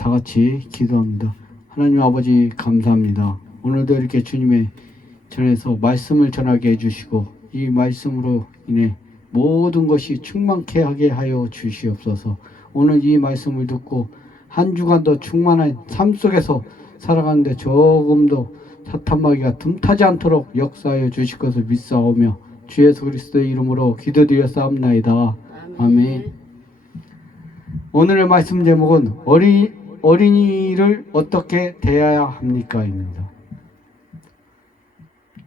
다 같이 기도합니다. 하나님 아버지 감사합니다. 오늘도 이렇게 주님의 전에서 말씀을 전하게 해주시고 이 말씀으로 인해 모든 것이 충만케 하게 하여 주시옵소서. 오늘 이 말씀을 듣고 한 주간도 충만한 삶 속에서 살아가는데 조금도 사탄마귀가 틈타지 않도록 역사하여 주실 것을 믿사오며 주 예수 그리스도의 이름으로 기도드렸사옵나이다. 아멘. 오늘의 말씀 제목은 어린이를 어떻게 대해야 합니까? 입니다.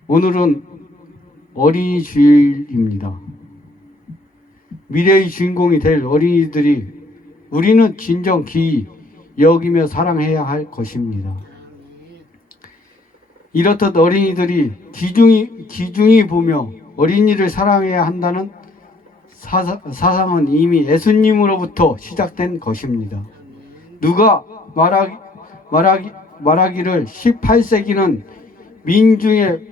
오늘은 어린이 주일입니다. 미래의 주인공이 될 어린이들이 우리는 진정 귀히 여기며 사랑해야 할 것입니다. 이렇듯 어린이들이 귀중히 보며 어린이를 사랑해야 한다는 사상은 이미 예수님으로부터 시작된 것입니다. 누가 말하기를 18세기는 민중을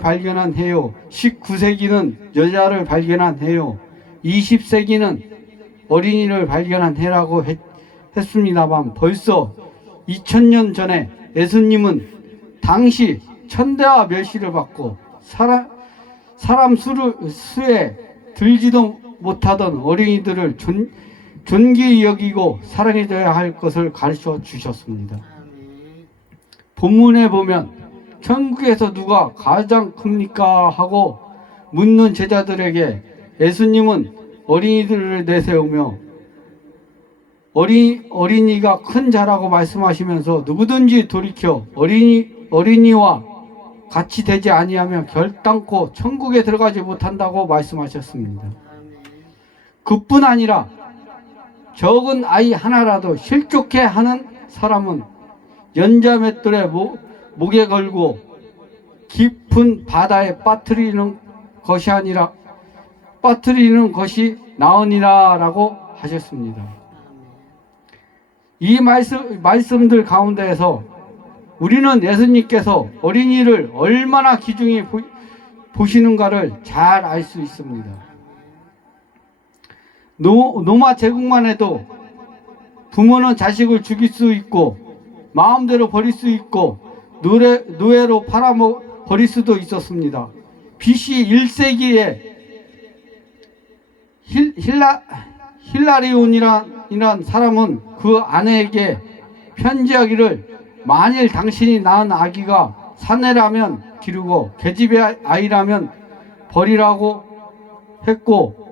발견한 해요. 19세기는 여자를 발견한 해요. 20세기는 어린이를 발견한 해라고 했습니다만 벌써 2000년 전에 예수님은 당시 천대와 멸시를 받고 사람 수에 들지도 못하던 어린이들을 존귀히 여기고 사랑해줘야 할 것을 가르쳐 주셨습니다. 본문에 보면 천국에서 누가 가장 큽니까? 하고 묻는 제자들에게 예수님은 어린이들을 내세우며 어린이가 큰 자라고 말씀하시면서 누구든지 돌이켜 어린이와 같이 되지 아니하면 결단코 천국에 들어가지 못한다고 말씀하셨습니다. 그뿐 아니라 적은 아이 하나라도 실족해 하는 사람은 연자맷돌에 목에 걸고 깊은 바다에 빠뜨리는 것이 나으니라 라고 하셨습니다. 이 말씀들 가운데에서 우리는 예수님께서 어린이를 얼마나 귀중히 보시는가를 잘 알 수 있습니다. 로마 제국만 해도 부모는 자식을 죽일 수 있고 마음대로 버릴 수 있고 노예로 팔아버릴 수도 있었습니다. BC 1세기에 힐라리온이란 사람은 그 아내에게 편지하기를 만일 당신이 낳은 아기가 사내라면 기르고 계집의 아이라면 버리라고 했고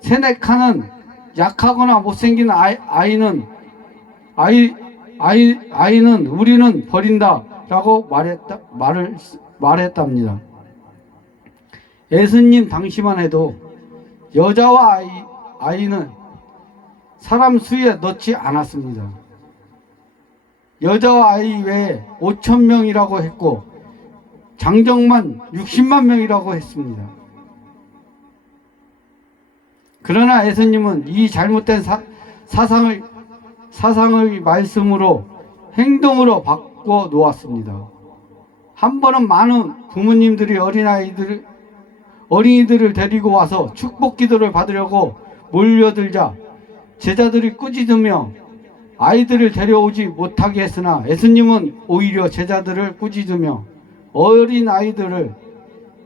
세네카는 약하거나 못생긴 아이는 우리는 버린다라고 말했답니다. 예수님 당시만 해도 여자와 아이는 사람 수에 넣지 않았습니다. 여자와 아이 외에 5,000명이라고 했고 장정만 60만 명이라고 했습니다. 그러나 예수님은 이 잘못된 사상을 말씀으로 행동으로 바꿔 놓았습니다. 한 번은 많은 부모님들이 어린이들을 데리고 와서 축복 기도를 받으려고 몰려들자 제자들이 꾸짖으며 아이들을 데려오지 못하게 했으나 예수님은 오히려 제자들을 꾸짖으며 어린 아이들을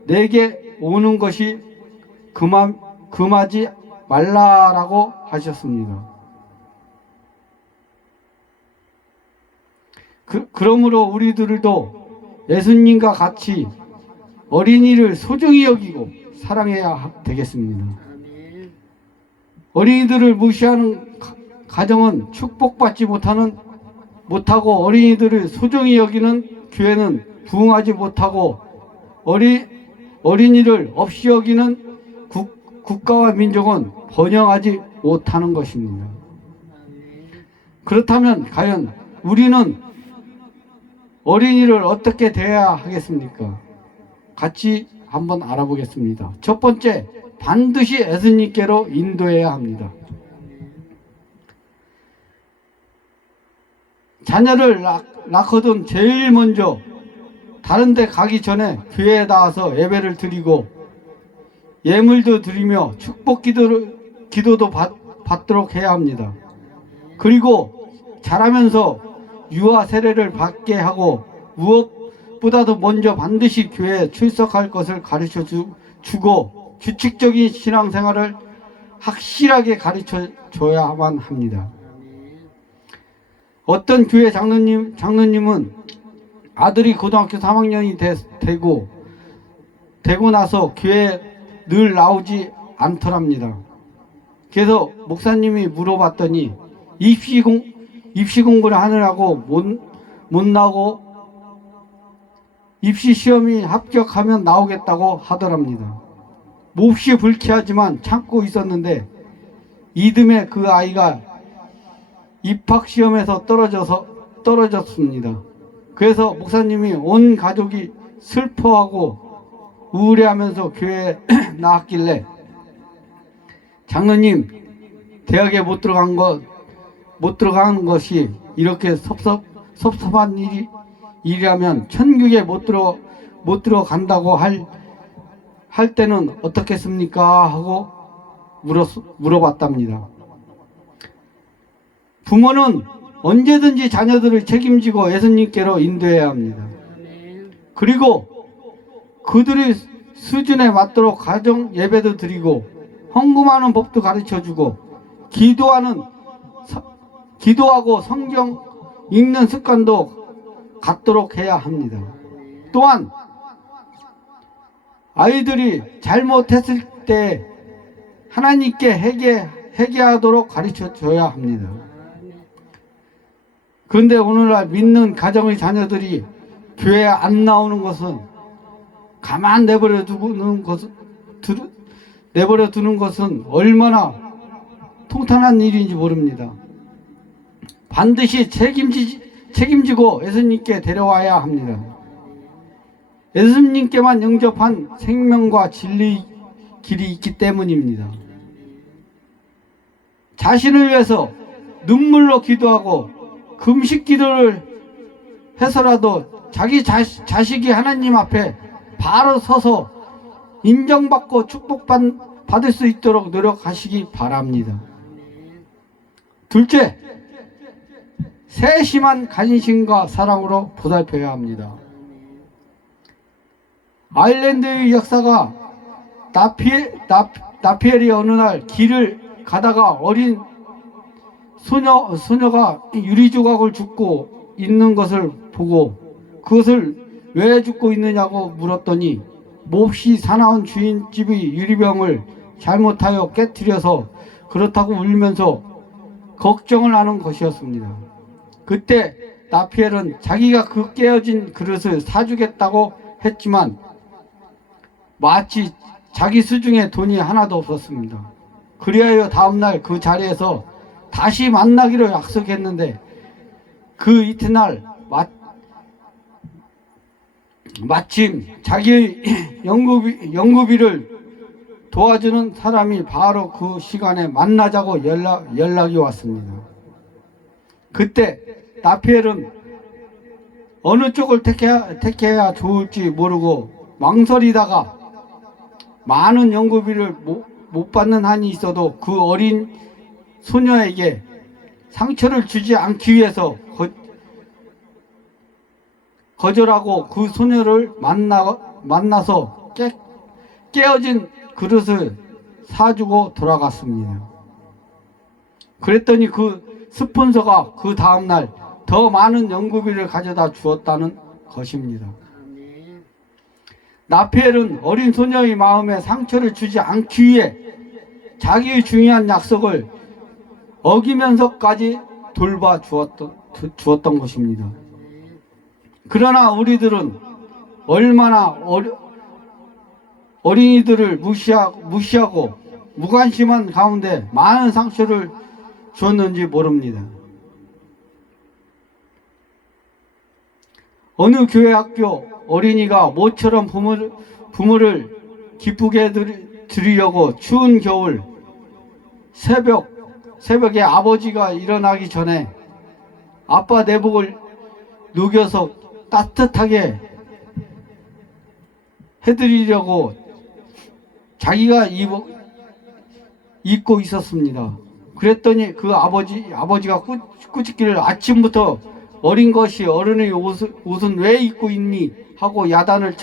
내게 오는 것이 금하지 말라라고 하셨습니다. 그러므로 우리들도 예수님과 같이 어린이를 소중히 여기고 사랑해야 되겠습니다. 어린이들을 무시하는 가정은 축복받지 못하고 어린이들을 소중히 여기는 교회는 부흥하지 못하고 어린이를 없이 여기는 국가와 민족은 번영하지 못하는 것입니다. 그렇다면 과연 우리는 어린이를 어떻게 대해야 하겠습니까? 같이 한번 알아보겠습니다. 첫 번째, 반드시 예수님께로 인도해야 합니다. 자녀를 낳거든 제일 먼저 다른 데 가기 전에 교회에 나와서 예배를 드리고 예물도 드리며 축복 기도도 받도록 해야 합니다. 그리고 자라면서 유아 세례를 받게 하고 무엇보다도 먼저 반드시 교회에 출석할 것을 가르쳐 주고 규칙적인 신앙생활을 확실하게 가르쳐 줘야만 합니다. 어떤 교회 장로님은 아들이 고등학교 3학년이 되고 나서 교회에 늘 나오지 않더랍니다. 그래서 목사님이 물어봤더니 입시 공부를 하느라고 못 나오고 입시 시험이 합격하면 나오겠다고 하더랍니다. 몹시 불쾌하지만 참고 있었는데 이듬해 그 아이가 입학 시험에서 떨어졌습니다. 그래서 목사님이 온 가족이 슬퍼하고 우울해하면서 교회에 나왔길래 장로님, 대학에 못 들어간 것이 이렇게 섭섭한 일이라면 천국에 못 들어간다고 할 때는 어떻겠습니까? 하고 물어봤답니다. 부모는 언제든지 자녀들을 책임지고 예수님께로 인도해야 합니다. 그리고 그들의 수준에 맞도록 가정 예배도 드리고 헌금하는 법도 가르쳐주고 기도하고 성경 읽는 습관도 갖도록 해야 합니다. 또한 아이들이 잘못했을 때 하나님께 회개하도록 가르쳐줘야 합니다. 그런데 오늘날 믿는 가정의 자녀들이 교회에 안 나오는 것은 가만 내버려 두는 것은 얼마나 통탄한 일인지 모릅니다. 반드시 책임지고 예수님께 데려와야 합니다. 예수님께만 영접한 생명과 진리 길이 있기 때문입니다. 자신을 위해서 눈물로 기도하고 금식 기도를 해서라도 자기 자식이 하나님 앞에 바로 서서 인정받고 축복받을 수 있도록 노력하시기 바랍니다. 둘째, 세심한 관심과 사랑으로 보살펴야 합니다. 아일랜드의 역사가 나피엘이 어느 날 길을 가다가 어린 소녀가 유리조각을 줍고 있는 것을 보고 그것을 왜 줍고 있느냐고 물었더니 몹시 사나운 주인집의 유리병을 잘못하여 깨뜨려서 그렇다고 울면서 걱정을 하는 것이었습니다. 그때 나피엘은 자기가 그 깨어진 그릇을 사주겠다고 했지만 마치 자기 수중에 돈이 하나도 없었습니다. 그리하여 다음날 그 자리에서 다시 만나기로 약속했는데 그 이튿날 마침 자기의 연구비를 도와주는 사람이 바로 그 시간에 만나자고 연락이 왔습니다. 그때 나피엘은 어느 쪽을 택해야 좋을지 모르고 망설이다가 많은 연구비를 못 받는 한이 있어도 그 어린 소녀에게 상처를 주지 않기 위해서 거절하고 그 소녀를 만나서 깨어진 그릇을 사주고 돌아갔습니다. 그랬더니 그 스폰서가 그 다음날 더 많은 연구비를 가져다 주었다는 것입니다. 나피엘은 어린 소녀의 마음에 상처를 주지 않기 위해 자기의 중요한 약속을 어기면서까지 돌봐 주었던 것입니다. 그러나 우리들은 얼마나 어린이들을 무시하고 무관심한 가운데 많은 상처를 주었는지 모릅니다. 어느 교회 학교 어린이가 모처럼 부모를 기쁘게 드리려고 추운 겨울 새벽에 아버지가 일어나기 전에 아빠 내복을 녹여서 따뜻하게 해드리려고 자기가 입고 있었습니다. 그랬더니 그 아버지가 꾸짖기를 아침부터 어린 것이 어른의 옷은 왜 입고 있니? 하고 야단을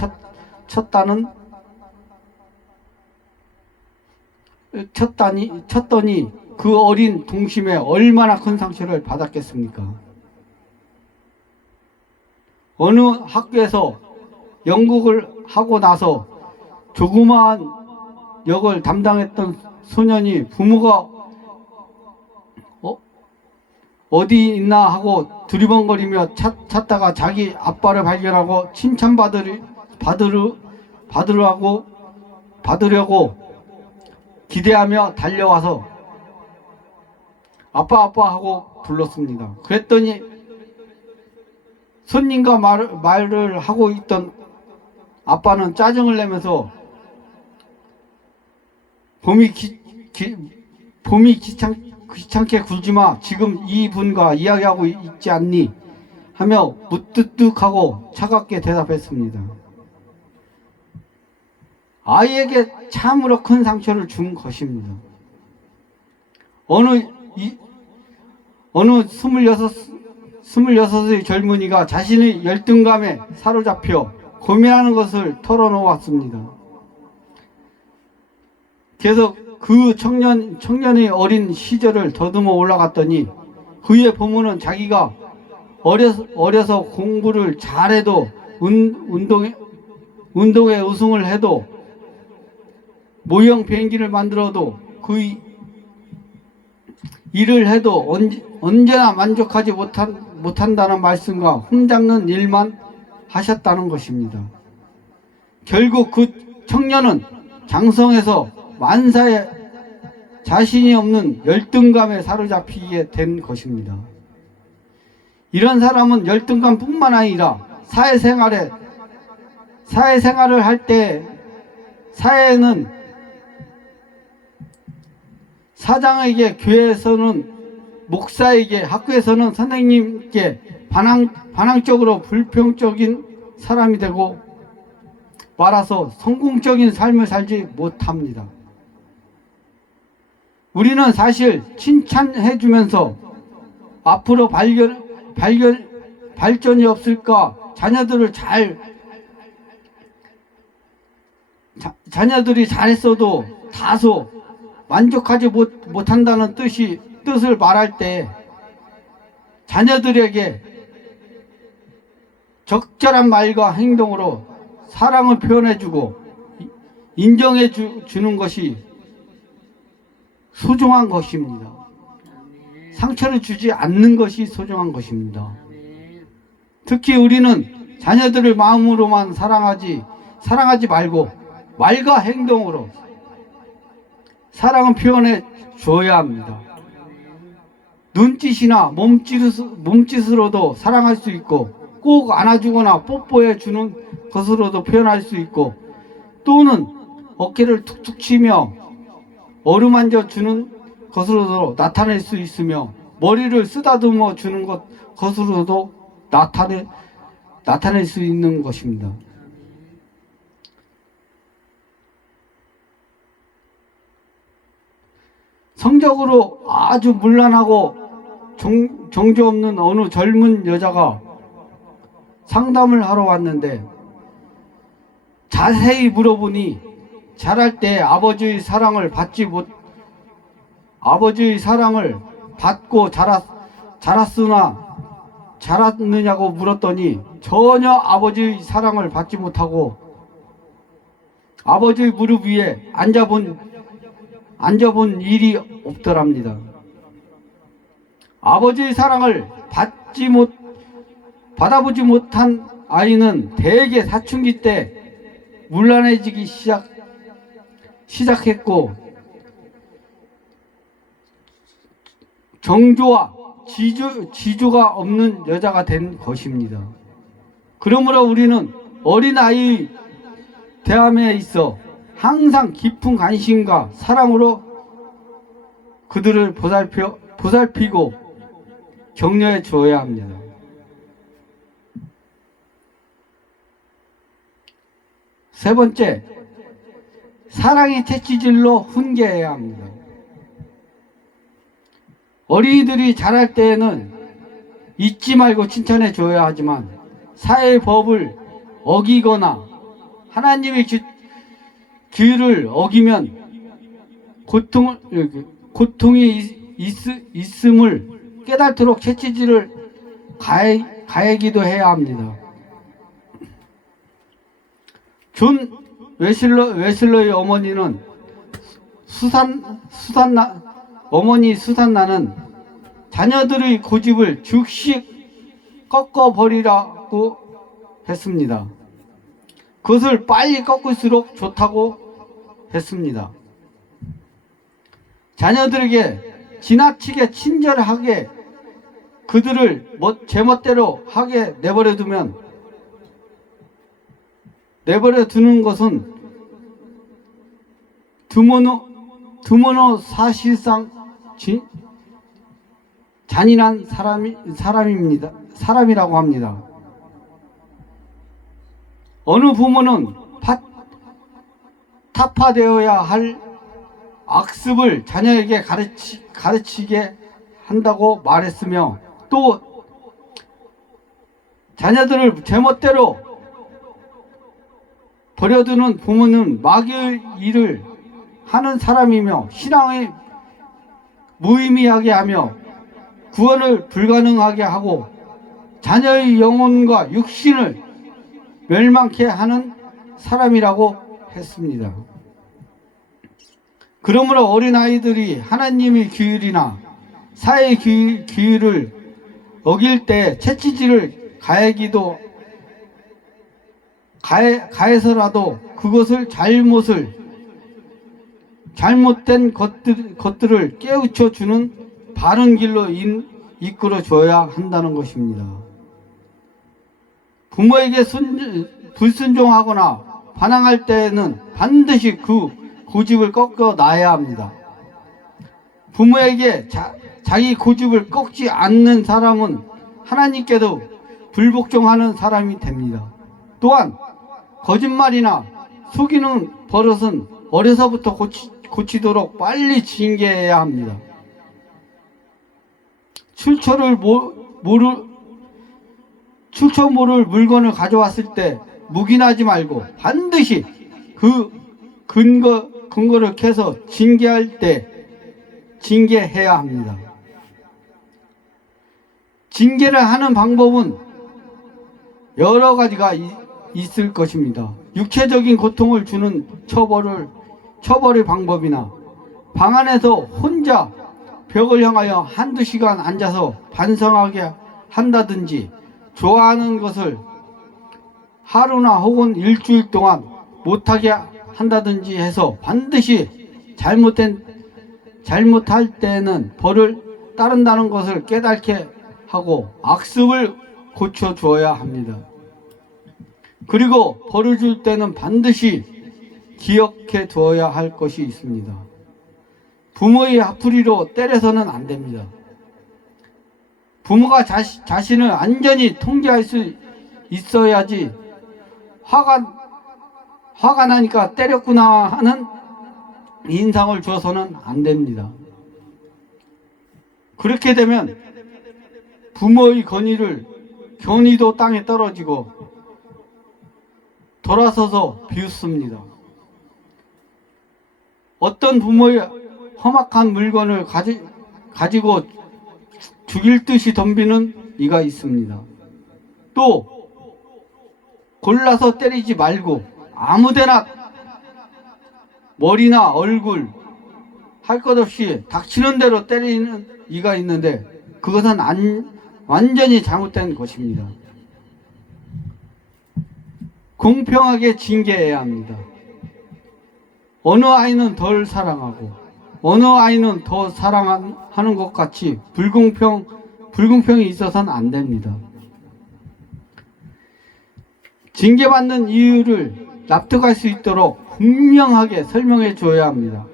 쳤더니 그 어린 동심에 얼마나 큰 상처를 받았겠습니까? 어느 학교에서 연극을 하고 나서 조그마한 역을 담당했던 소년이 부모가 어디 있나 하고 두리번거리며 찾다가 자기 아빠를 발견하고 받으려고 기대하며 달려와서 아빠 하고 불렀습니다. 그랬더니 손님과 말을 하고 있던 아빠는 짜증을 내면서 봄이 귀찮게 굴지마, 지금 이분과 이야기하고 있지 않니? 하며 무뚝뚝하고 차갑게 대답했습니다. 아이에게 참으로 큰 상처를 준 것입니다. 어느 26의 젊은이가 자신의 열등감에 사로잡혀 고민하는 것을 털어놓았습니다. 그래서 그 청년의 어린 시절을 더듬어 올라갔더니 그의 부모는 자기가 어려서 공부를 잘해도 운동에 우승을 해도 모형 비행기를 만들어도 그 일을 해도 언제나 만족하지 못한다는 말씀과 흠잡는 일만 하셨다는 것입니다. 결국 그 청년은 장성에서 만사에 자신이 없는 열등감에 사로잡히게 된 것입니다. 이런 사람은 열등감뿐만 아니라 사회생활을 할 때 사회에는 사장에게, 교회에서는 목사에게, 학교에서는 선생님께 반항적으로 불평적인 사람이 되고 말아서 성공적인 삶을 살지 못합니다. 우리는 사실 칭찬해주면서 앞으로 발전이 없을까, 자녀들이 잘했어도 다소 만족하지 못한다는 뜻을 말할 때 자녀들에게 적절한 말과 행동으로 사랑을 표현해주고 인정해 주는 것이 소중한 것입니다. 상처를 주지 않는 것이 소중한 것입니다. 특히 우리는 자녀들을 마음으로만 사랑하지 말고 말과 행동으로 사랑을 표현해 줘야 합니다. 눈짓이나 몸짓으로도 사랑할 수 있고, 꼭 안아주거나 뽀뽀해 주는 것으로도 표현할 수 있고, 또는 어깨를 툭툭 치며 어루만져 주는 것으로도 나타낼 수 있으며, 머리를 쓰다듬어 주는 것으로도 나타낼 수 있는 것입니다. 성적으로 아주 문란하고 정조 없는 어느 젊은 여자가 상담을 하러 왔는데, 자세히 물어보니 자랄 때 아버지의 사랑을 받고 자랐느냐고 물었더니 전혀 아버지의 사랑을 받지 못하고 아버지의 무릎 위에 앉아본 일이 없더랍니다. 아버지의 사랑을 받아보지 못한 아이는 대개 사춘기 때 문란해지기 시작했고, 정조와 지조가 없는 여자가 된 것입니다. 그러므로 우리는 어린아이의 대함에 있어 항상 깊은 관심과 사랑으로 그들을 보살피고 격려해 줘야 합니다. 세 번째, 사랑의 채찍질로 훈계해야 합니다. 어린이들이 자랄 때에는 잊지 말고 칭찬해 줘야 하지만 사회의 법을 어기거나 하나님의 규율을 어기면 고통이 있음을 깨닫도록 채찍질을 가해기도 해야 합니다. 존 웨슬러의 어머니는 어머니 수산나는 자녀들의 고집을 즉시 꺾어버리라고 했습니다. 그것을 빨리 꺾을수록 좋다고 했습니다. 자녀들에게 지나치게 친절하게 그들을 제멋대로 하게 내버려 두는 것은 드문어 사실상 잔인한 사람이라고 합니다. 어느 부모는 타파되어야 할 악습을 자녀에게 가르치게 한다고 말했으며, 또 자녀들을 제멋대로 버려두는 부모는 마귀의 일을 하는 사람이며 신앙을 무의미하게 하며 구원을 불가능하게 하고 자녀의 영혼과 육신을 멸망케 하는 사람이라고 했습니다. 그러므로 어린아이들이 하나님의 규율이나 사회의 규율을 어길 때 채찍질을 가해서라도 그것을 잘못된 것들을 깨우쳐 주는 바른 길로 이끌어 줘야 한다는 것입니다. 부모에게 불순종하거나 반항할 때에는 반드시 그 고집을 꺾어 놔야 합니다. 부모에게 자기 고집을 꺾지 않는 사람은 하나님께도 불복종하는 사람이 됩니다. 또한 거짓말이나 속이는 버릇은 어려서부터 고치도록 빨리 징계해야 합니다. 출처 모를 물건을 가져왔을 때 묵인하지 말고 반드시 그 근거를 캐서 징계할 때 징계해야 합니다. 징계를 하는 방법은 여러 가지가 있을 것입니다. 육체적인 고통을 주는 처벌의 방법이나 방 안에서 혼자 벽을 향하여 한두 시간 앉아서 반성하게 한다든지, 좋아하는 것을 하루나 혹은 일주일 동안 못하게 한다든지 해서 반드시 잘못할 때는 벌을 따른다는 것을 깨닫게 하고 악습을 고쳐 주어야 합니다. 그리고 벌을 줄 때는 반드시 기억해 두어야 할 것이 있습니다. 부모의 화풀이로 때려서는 안 됩니다. 부모가 자신을 안전히 통제할 수 있어야지 화가 나니까 때렸구나 하는 인상을 줘서는 안 됩니다. 그렇게 되면 부모의 견이도 땅에 떨어지고 돌아서서 비웃습니다. 어떤 부모의 험악한 물건을 가지고 죽일 듯이 덤비는 이가 있습니다. 또 골라서 때리지 말고 아무데나 머리나 얼굴 할 것 없이 닥치는 대로 때리는 이가 있는데 그것은 완전히 잘못된 것입니다. 공평하게 징계해야 합니다. 어느 아이는 덜 사랑하고 어느 아이는 더 사랑하는 것 같이 불공평이 있어서는 안 됩니다. 징계받는 이유를 납득할 수 있도록 분명하게 설명해 줘야 합니다.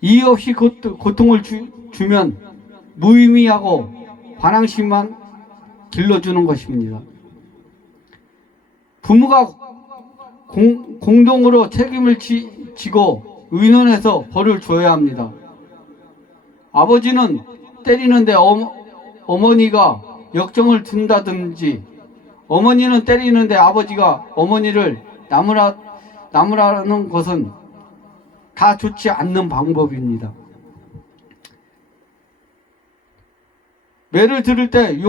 이유 없이 고통을 주면 무의미하고 반항심만 길러주는 것입니다. 부모가 공동으로 책임을 지고 의논해서 벌을 줘야 합니다. 아버지는 때리는데 어머니가 역정을 둔다든지, 어머니는 때리는데 아버지가 어머니를 나무라는 것은 다 좋지 않는 방법입니다. 매를 들을 때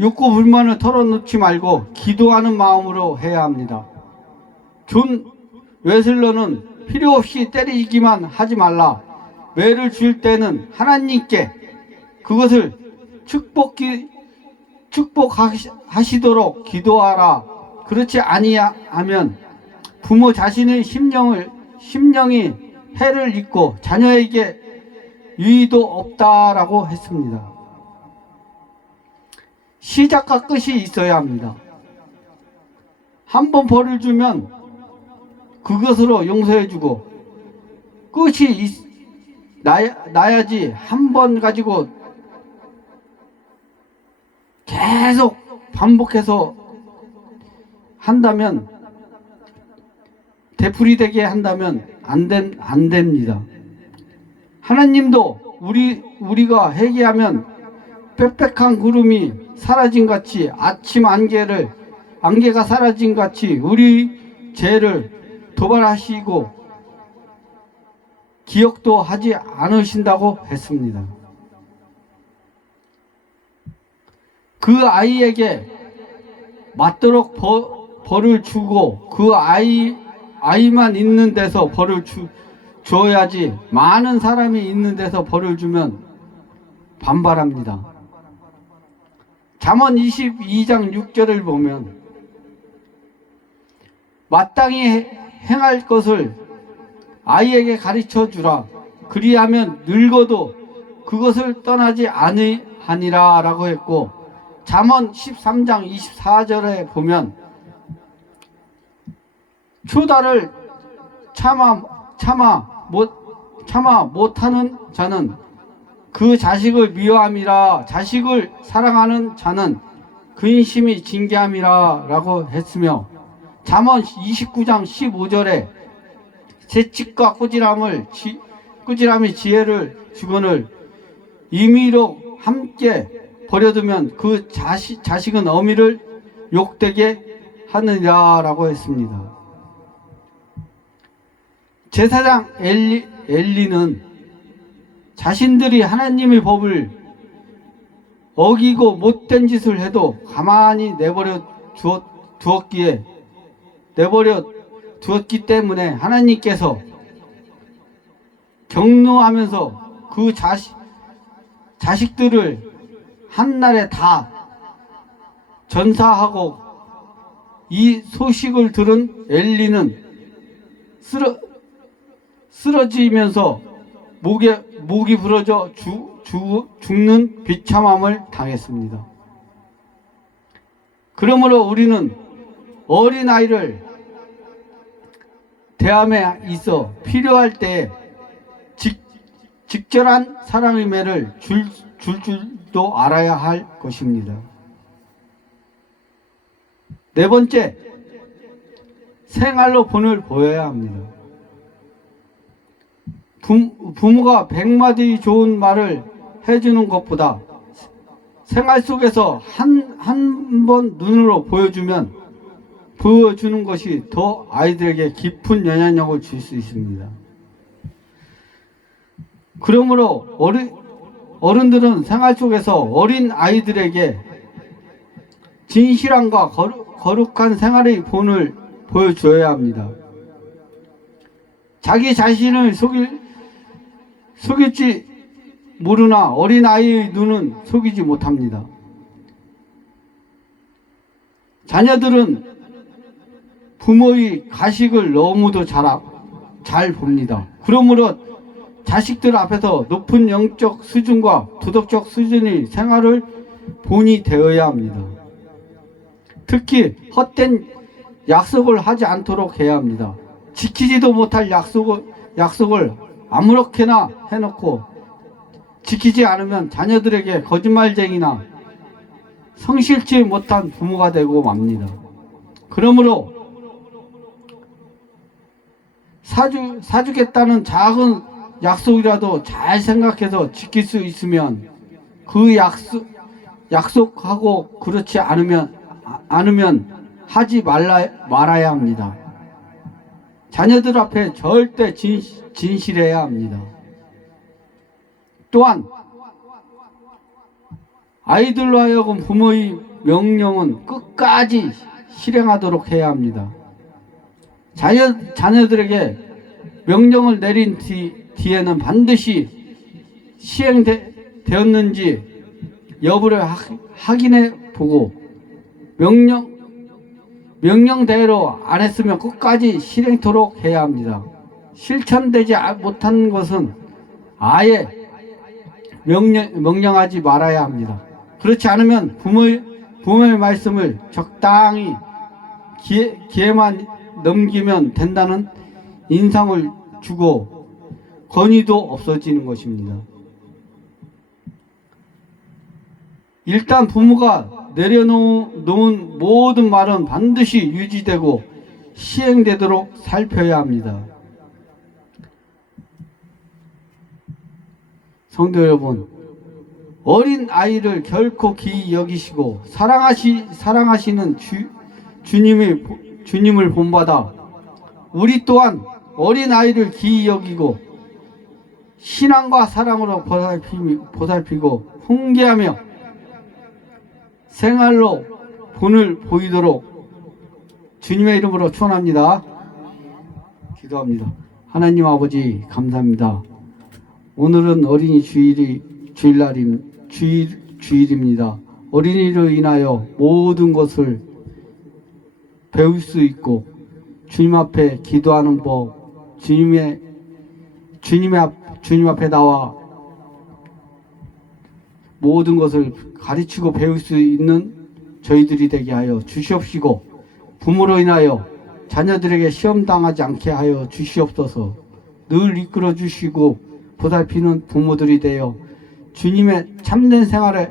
욕구 불만을 털어놓지 말고 기도하는 마음으로 해야 합니다. 존 웨슬러는 필요 없이 때리기만 하지 말라. 매를 줄 때는 하나님께 그것을 축복하시도록 기도하라. 그렇지 아니하면 부모 자신의 심령이 해를 입고 자녀에게 유의도 없다라고 했습니다. 시작과 끝이 있어야 합니다. 한 번 벌을 주면 그것으로 용서해주고 끝이 나야지, 한 번 가지고 계속 반복해서 한다면, 되풀이되게 한다면 안 됩니다. 하나님도 우리가 회개하면 빽빽한 구름이 사라진 같이, 아침 안개가 사라진 같이 우리 죄를 도발하시고 기억도 하지 않으신다고 했습니다. 그 아이에게 맞도록 벌을 주고 그 아이만 있는 데서 벌을 줘야지, 많은 사람이 있는 데서 벌을 주면 반발합니다. 잠언 22장 6절을 보면 마땅히 행할 것을 아이에게 가르쳐 주라. 그리하면 늙어도 그것을 떠나지 아니하니라 라고 했고, 잠언 13장 24절에 보면 초다를 참아 못하는 자는 그 자식을 미워함이라. 자식을 사랑하는 자는 근심이 징계함이라 라고 했으며, 잠언 29장 15절에 재치과 꾸지람이 지혜를 주거늘 임의로 함께 버려두면 그 자식은 어미를 욕되게 하느니라 라고 했습니다. 제사장 엘리는 자신들이 하나님의 법을 어기고 못된 짓을 해도 가만히 내버려 두었기 때문에 하나님께서 격노하면서 그 자식들을 한날에 다 전사하고, 이 소식을 들은 엘리는 쓰러지면서 목이 부러져 죽는 비참함을 당했습니다. 그러므로 우리는 어린아이를 대함에 있어 필요할 때 직절한 사랑의 매를 줄 줄도 알아야 할 것입니다. 네 번째, 생활로 본을 보여야 합니다. 부모가 100마디 좋은 말을 해주는 것보다 생활 속에서 한 번 눈으로 보여주는 것이 더 아이들에게 깊은 영향력을 줄 수 있습니다. 그러므로 어른들은 생활 속에서 어린 아이들에게 진실함과 거룩한 생활의 본을 보여줘야 합니다. 자기 자신을 속일지 모르나 어린 아이의 눈은 속이지 못합니다. 자녀들은 부모의 가식을 너무도 잘 봅니다. 그러므로 자식들 앞에서 높은 영적 수준과 도덕적 수준의 생활을 본이 되어야 합니다. 특히 헛된 약속을 하지 않도록 해야 합니다. 지키지도 못할 약속을 아무렇게나 해놓고 지키지 않으면 자녀들에게 거짓말쟁이나 성실치 못한 부모가 되고 맙니다. 그러므로 사주겠다는 작은 약속이라도 잘 생각해서 지킬 수 있으면 그 약속하고 그렇지 않으면 하지 말아야 합니다. 자녀들 앞에 절대 진실해야 합니다. 또한 아이들로 하여금 부모의 명령은 끝까지 실행하도록 해야 합니다. 자녀들에게 명령을 내린 뒤에는 반드시 시행되었는지 여부를 확인해 보고 명령대로 안 했으면 끝까지 실행토록 해야 합니다. 실천되지 못한 것은 아예 명령하지 말아야 합니다. 그렇지 않으면 부모의 말씀을 적당히 기회만 넘기면 된다는 인상을 주고 권위도 없어지는 것입니다. 일단 부모가 내려놓은 모든 말은 반드시 유지되고 시행되도록 살펴야 합니다. 성도 여러분, 어린 아이를 결코 귀히 여기시고 사랑하시는 주님을 본받아 우리 또한 어린 아이를 귀히 여기고 신앙과 사랑으로 보살피고 훈계하며 생활로 본을 보이도록 주님의 이름으로 축원합니다. 기도합니다. 하나님 아버지 감사합니다. 오늘은 어린이 주일입니다. 어린이로 인하여 모든 것을 배울 수 있고 주님 앞에 기도하는 법, 주님 앞에 나와 모든 것을 가르치고 배울 수 있는 저희들이 되게 하여 주시옵시고 부모로 인하여 자녀들에게 시험당하지 않게 하여 주시옵소서. 늘 이끌어 주시고 보살피는 부모들이 되어 주님의 참된 생활에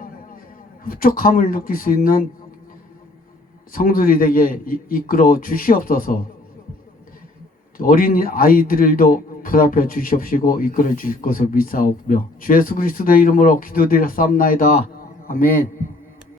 흡족함을 느낄 수 있는 성도들이 되게 이끌어 주시옵소서. 어린 아이들도 보살펴 주시옵시고 이끌어 주실 것을 믿사오며 주 예수 그리스도의 이름으로 기도드렸사옵나이다. 아멘.